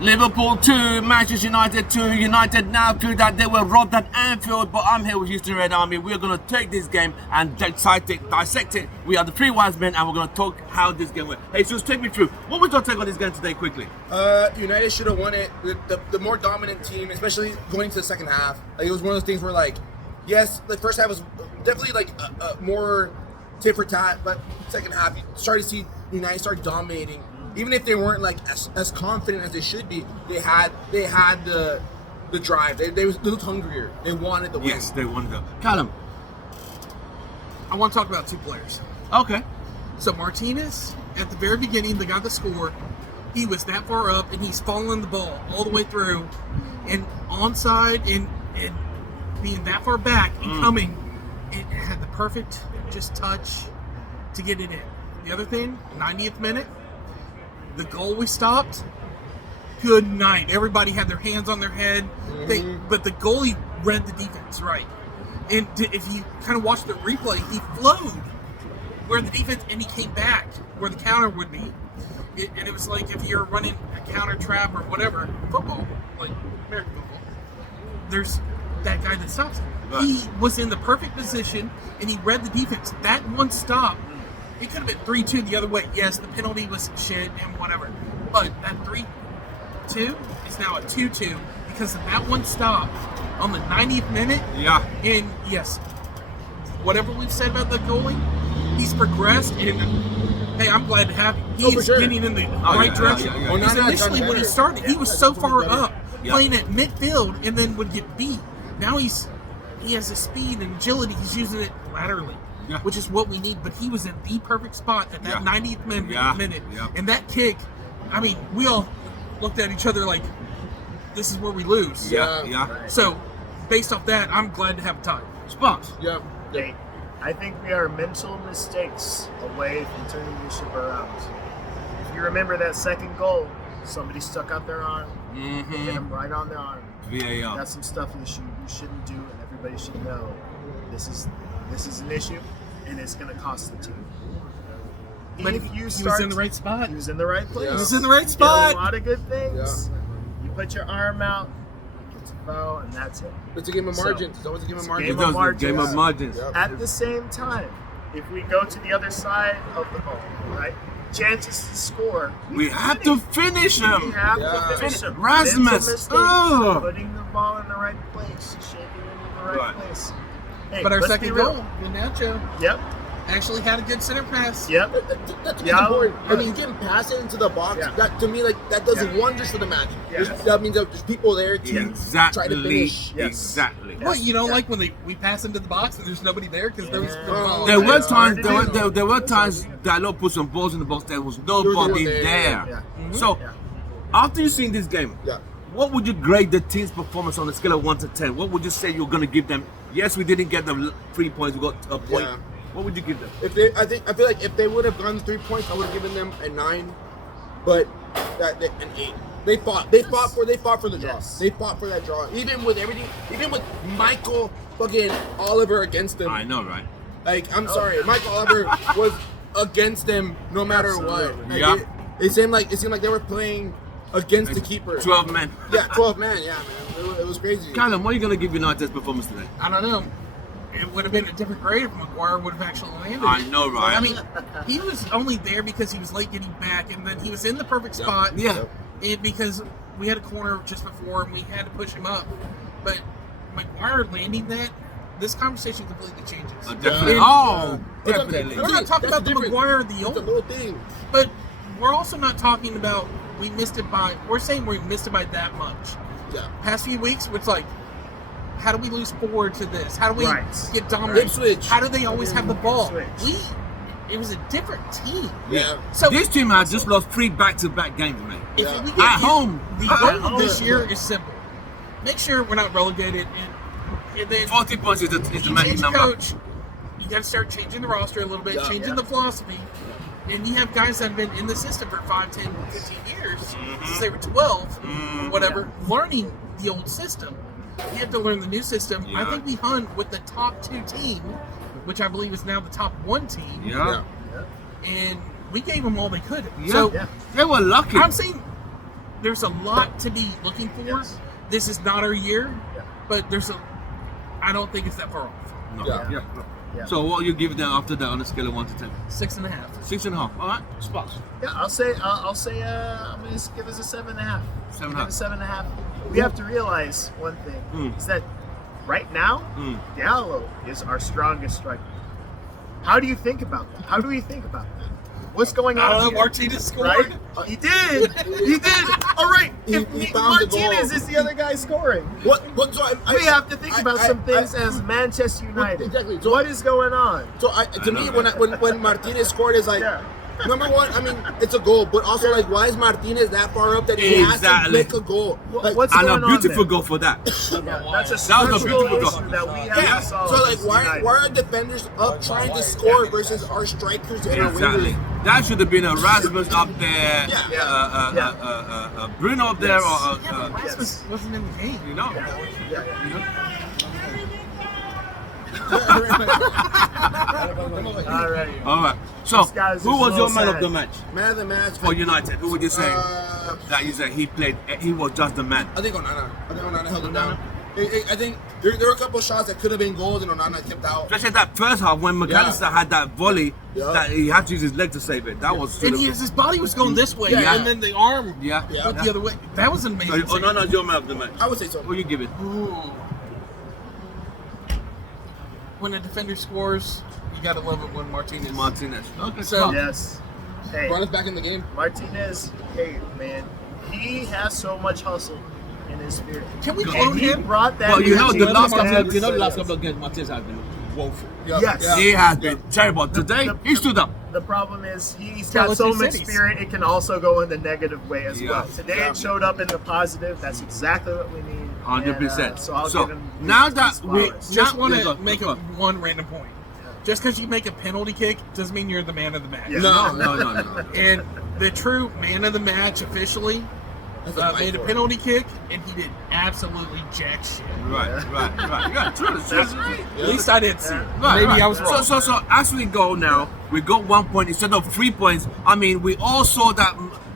Liverpool 2, Manchester United 2. United now feel that they were robbed at Anfield, but I'm here with Houston Red Army. We're going to take this game and dissect it. We are the three wise men, and we're going to talk how this game went. Hey, just take me through. What was your take on this game today, quickly? United should have won it. The more dominant team, especially going into the second half. Like, it was one of those things where, like, yes, the first half was definitely like a more tit for tat, but second half you started to see United start dominating. Even if they weren't like as confident as they should be, they had the drive. They looked hungrier. They wanted the win. Yes, they wanted to. Callum, I want to talk about two players. okay. So Martinez, at the very beginning, they got the score. He was that far up, and he's following the ball all the way through, and onside, and being that far back and coming, it had the perfect just touch to get it in. The other thing, 90th minute, the goal we stopped. Good night. Everybody had their hands on their head, but the goalie read the defense right. And if you kind of watch the replay, he flowed where the defense, and he came back where the counter would be. And it was like if you're running a counter trap or whatever, football, like American football, there's that guy that stops it. Right. He was in the perfect position, and he read the defense. That one stop, it could have been 3-2 the other way. Yes, the penalty was shit and whatever. But that 3-2 is now a 2-2 because of that one stop on the 90th minute. Yeah. And yes, whatever we've said about the goalie, he's progressed, and hey, I'm glad to have him. He's sure. getting in the right direction. yeah. Because initially when he started, he was so far up, Yeah. playing at midfield, and then would get beat. Now he has the speed and agility. He's using it laterally, which is what we need. But he was in the perfect spot at that 90th minute. Yeah. And that kick, I mean, we all looked at each other like, this is where we lose. Yeah. So, based off that, I'm glad to have a tie. Sparks. Yeah. Hey, I think we are mental mistakes away from turning this ship around. If you remember that second goal, somebody stuck out their arm, hit them right on their arm. VAR. That's some stuff you shouldn't do, and everybody should know this is an issue, and it's going to cost the team. But if you he was start, in the right spot. he was in the right place. Yeah. He was in the right Did spot. a lot of good things. You put your arm out, it's a foul, and that's it. It's a game of So, margins. It's always a game of it's a margins. game of margins. Game of margins. Yeah. At the same time, if we go to the other side of the ball, right, chances to score. We have to finish We him. have Yeah. to finish them. Rasmus. Mental mistakes, Oh. putting the ball in the right place, shaking it in the right Right. place. Hey, But our let's second be real. goal, Nacho, Yep. actually had a good center pass. Yep. That's Yeah. important. I mean, getting past it into the box, Yeah. that to me, like, that does Yeah. wonders for the match. Yeah. That means that there's people there to try to Exactly. finish. Yes. Exactly. Well, you know, Yeah. like when we pass into the box and there's nobody there because there was the ball. There were It's times. hard to do. There were times that Lord put some balls in the box. There was nobody there. there. Yeah. So, Yeah. after you've seen this game, Yeah. what would you grade the team's performance on a scale of 1 to 10? What would you say you're going to give them? Yes, we didn't get the 3 points. We got a point. Yeah. What would you give them? I feel like if they would have gotten 3 points, I would have given them a 9, but an 8. They fought for the draw. Yes. They fought for that draw. Even with everything, even with Michael fucking Oliver against them. I know, right? Like, I'm sorry, Michael Oliver was against them no matter what. Absolutely. Like, Yeah. it seemed like they were playing against the keeper. 12 men. Yeah, 12 man. Yeah, man, it was crazy. Callum, what are you going to give United's performance today? I don't know. It would have been a different grade if McGuire would have actually landed. I know, right? I mean, he was only there because he was late getting back, and then he was in the perfect spot. Yeah. And because we had a corner just before, and we had to push him up. But McGuire landing that, this conversation completely changes. Definitely. Yeah. Oh, That's definitely. We're not talking That's about the difference. McGuire, the It's a old, little thing. but we're also not talking about we missed it by. We're saying we missed it by that much. Yeah. Past few weeks, it's like, how do we lose 4 to this? How do we Right. get dominated? Ipswich. How do they always have the ball? Ipswich. It was a different team. Yeah. So This team has just lost 3 back-to-back games, mate. if Yeah. we get At home. the At goal home. this year is simple. Make sure we're not relegated, and then 40 points is the you magic change the number. coach. You got to start changing the roster a little bit, Yeah. changing Yeah. the philosophy. And you have guys that have been in the system for 5, 10, 15 years, since they were 12, or whatever, learning the old system. You have to learn the new system. I Yeah. think we hung with the top 2 team, which I believe is now the top 1 team, Yeah. and we gave them all they could. Yeah. So Yeah. They were lucky. I'm saying there's a lot to be looking for. Yes. This is not our year, Yeah. but I don't think it's that far off. No. Yeah. Yeah. So what you give them after that on a scale of 1 to 10? 6.5. 6.5. All right, Sparks. Yeah, I'll say I'm gonna give us a 7.5. 7.5. 7.5. We have to realize one thing is that right now, Diallo is our strongest striker. How do you think about that? How do we think about that? What's going on? Here? Martinez scored. Right? He did. He did. All right. He If found the goal. Martinez is the other guy scoring. What? So We have to think about some things as Manchester United. Exactly. So what is going on? So to me, when Martinez scored, it's like, Yeah. number one, I mean, it's a goal, but also like, why is Martinez that far up that he has to Exactly. make a goal? Like, What's And going a on beautiful there? goal for that. That's a That was a structural beautiful goal. issue that we have yeah. to solve. So like, as why United. are defenders up trying to score versus our strikers and our Exactly. wingers? That should have been a Rasmus up there, Yeah. Bruno up there, or Yeah, but Rasmus wasn't in the game. you know. Yeah. All right. All right. So, This guy's who just was your so man of sad. the match Man of the match for United? Who would you say that you said he was just the man? I think Onana held him down. I think there were a couple of shots that could have been goals and Onana kept out. Especially that first half when McAllister had that volley Yeah. that he had to use his leg to save it. That was And his body was going this way, Yeah. and then the arm yeah. went the other way. That was an amazing. So, Onana's your man of the match. I would say so. What do you give it? Ooh. When a defender scores, you gotta love it when Martinez. Martinez. Okay. So- Yes. Hey, Brought us back in the game. Martinez. Hey, man, he has so much hustle in his spirit. Can we And clone he him? brought that. Well, you know energy the last to couple every of games Martinez has been woeful. Yeah. Yes. Yeah. He has been terrible. Today he stood up. The problem is he's Tell got us so who much cities. spirit, it can also go in the negative way as Yeah. well. Today it showed up in the positive. That's exactly what we need. 100%. And, so I'll So, give him now his that we- flowers. Just Now- want yeah, to go- make go. one random point. Just because you make a penalty kick doesn't mean you're the man of the match. Yeah. No. And the true man of the match officially That's a fight made a for it. penalty kick, and he did absolutely jack shit. Right. Yeah, true. At least I didn't see it. Right, Maybe right. I was wrong. So as we go now, we got 1 point instead of 3 points. I mean, we all saw that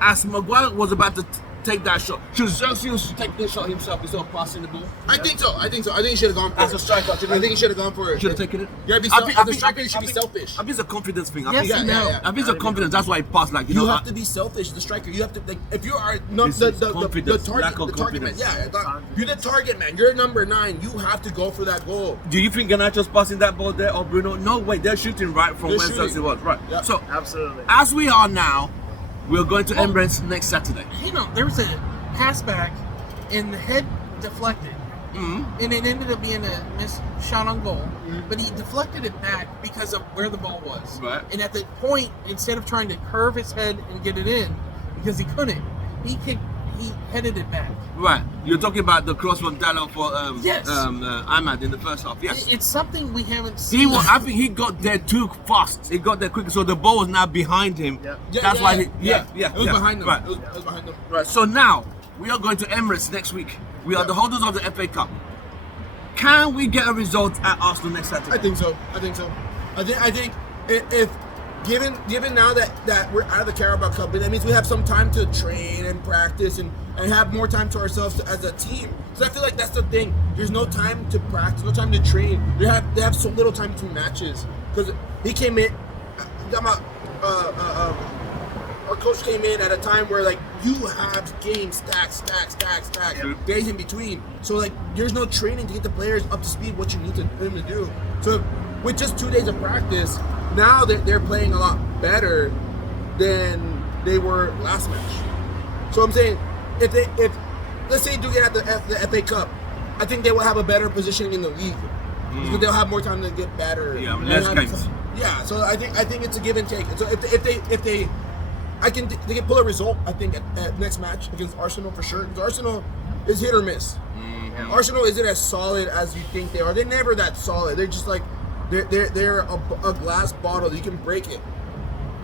as Maguire was about to take that shot, should Xerxes take the shot himself instead of passing the ball? I think so. I think he should have gone for As it. a striker, I think he should have gone for it. should have taken it. You gotta be I self- think- as I a striker, think- you should be selfish. I think it's a confidence thing. Yes and no. I think it's a confidence. That's why he passed. Like you You know, have to be selfish, the striker. You have to like if you are not This the is target, confidence, lack the of target man. confidence. Yeah, you're the target man. You're number 9. You have to go for that goal. do you think Ganacho's passing that ball there or Bruno? No way. They're shooting right from They're where shooting. Xerxes was. Right. Yeah. So Absolutely. as we are now, we're going to Emirates next Saturday. There was a pass back, and the head deflected. Mm-hmm. And it ended up being a missed shot on goal, but he deflected it back because of where the ball was. Right. And at the point, instead of trying to curve his head and get it in, because he couldn't, he headed it back. Right. You're talking about the cross from Dallo for Yes. Ahmad in the first half. Yes. It's something we haven't seen. I think he got there too fast. He got there quick, so the ball was now behind him. Yeah. That's why he. It was behind them. Right. It was behind them. Right. So now we are going to Emirates next week. We are the holders of the FA Cup. Can we get a result at Arsenal next Saturday? I think so. I think if given now that we're out of the Carabao Cup, that means we have some time to train and practice and have more time to ourselves as a team. So I feel like that's the thing. There's no time to practice, no time to train. They have so little time between matches because he came in. Our coach came in at a time where like you have games stack, days in between. So like there's no training to get the players up to speed what you need them to do. So with just 2 days of practice, now they're playing a lot better than they were last match. So I'm saying if let's say they do get at the FA Cup, I think they will have a better position in the league because they'll have more time to get better. Yeah, And less have- games. Yeah, so I think it's a give and take. So if they they can pull a result, I think, at next match against Arsenal for sure. Because Arsenal is hit or miss. Mm-hmm. Arsenal isn't as solid as you think they are. They're never that solid. They're just like they're a glass bottle. You can break it.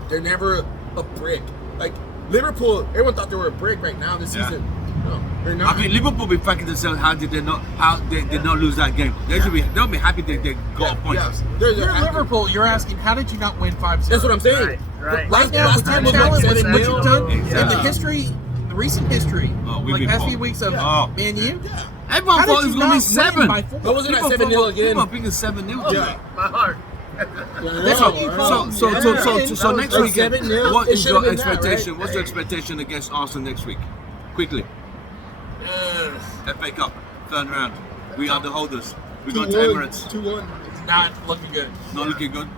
They're never a brick. Like Liverpool, everyone thought they were a brick right now this Yeah. season. No, they're not. I mean, Liverpool be thanking themselves how they did not lose that game. They'll be happy they got a point. Yeah. They're You're happy. Liverpool. You're asking, how did you not win 5-0? That's what I'm saying. Right. Right now, Last with time that was like talent, with what 7-0. you've done, Yeah. and the history the recent history, Oh, we've like been past poor. few weeks of Oh. me and you. Everyone How thought did it was you going to be not win 7. by 4? What was it at People 7-0 again? People thinking 7-0. Yeah. My heart. So next Like weekend, 7-0? what It is should've your been that, expectation? right? What's your expectation against Arsenal next week? Quickly, FA Cup, third round. We are the holders. We're going to Emirates. 2-1. It's not looking good. Not looking good.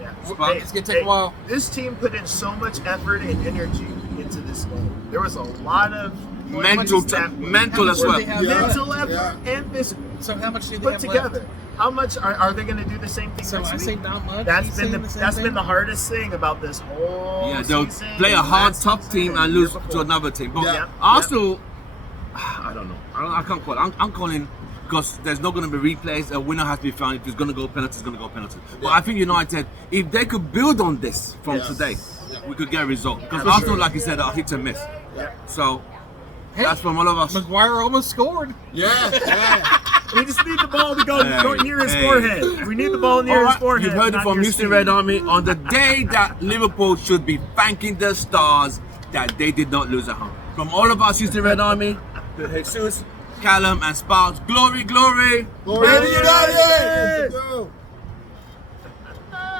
Yeah. Spot. It's gonna take a while. This team put in so much effort and energy into this game. There was a lot of Mental as well. Yeah. mental effort and physical So how much do they put have together. left? How much are they going to do the same thing So next I week? say not much. That's He's been saying same that's thing? been the hardest thing about this whole Yeah, they'll season. play a hard, Last tough season team and year lose to before. another team. But Yeah. Arsenal, I don't know. I can't call it. I'm calling because there's not going to be replays. A winner has to be found. If it's going to go penalty, it's going to go penalty. But I think United, if they could build on this from Yes. today, we could get a result. Because For Arsenal, sure. like you said, are hit and miss. Yeah. So Hey, that's from all of us. Maguire almost scored. Yeah. We just need the ball to go Hey, near his hey. forehead. We need the ball near All his right, forehead. you've heard it not from your Houston speed. Red Army on the day that Liverpool should be thanking the stars that they did not lose at home. From all of us, Houston Red Army, to Jesus, Callum, and Sparks, glory, glory. Glory to United! Let's go.